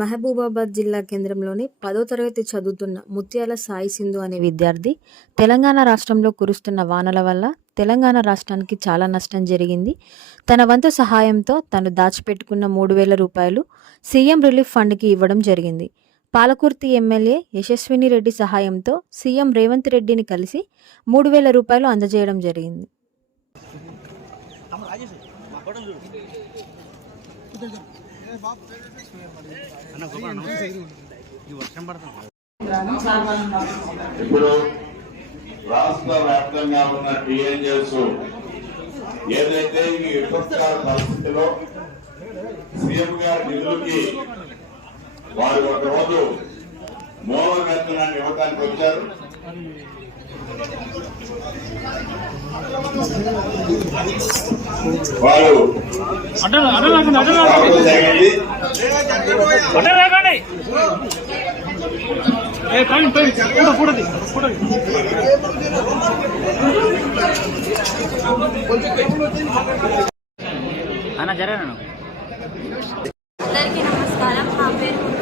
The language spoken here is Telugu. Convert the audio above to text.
మహబూబాబాద్ జిల్లా కేంద్రంలోని పదో తరగతి చదువుతున్న ముత్యాల సాయి సింధు అనే విద్యార్థి తెలంగాణ రాష్ట్రంలో కురుస్తున్న వానల వల్ల తెలంగాణ రాష్ట్రానికి చాలా నష్టం జరిగింది. తన వంతు సహాయంతో తను దాచిపెట్టుకున్న మూడు వేల రూపాయలు సీఎం రిలీఫ్ ఫండ్కి ఇవ్వడం జరిగింది. పాలకుర్తి ఎమ్మెల్యే యశస్విని రెడ్డి సహాయంతో సీఎం రేవంత్ రెడ్డిని కలిసి మూడు వేల రూపాయలు అందజేయడం జరిగింది. ఇప్పుడు రాష్ట్ర వ్యాప్తంగా ఉన్న టీఎన్జిఎస్ ఏదైతే ఈ విపత్కాల పరిస్థితిలో సీఎం గారి నిధులకి వారు ఒక రోజు మూల వేతనాన్ని ఇవ్వడానికి వచ్చారు. వారు అన్న జరగను అందరికీ నమస్కారం. నా పేరు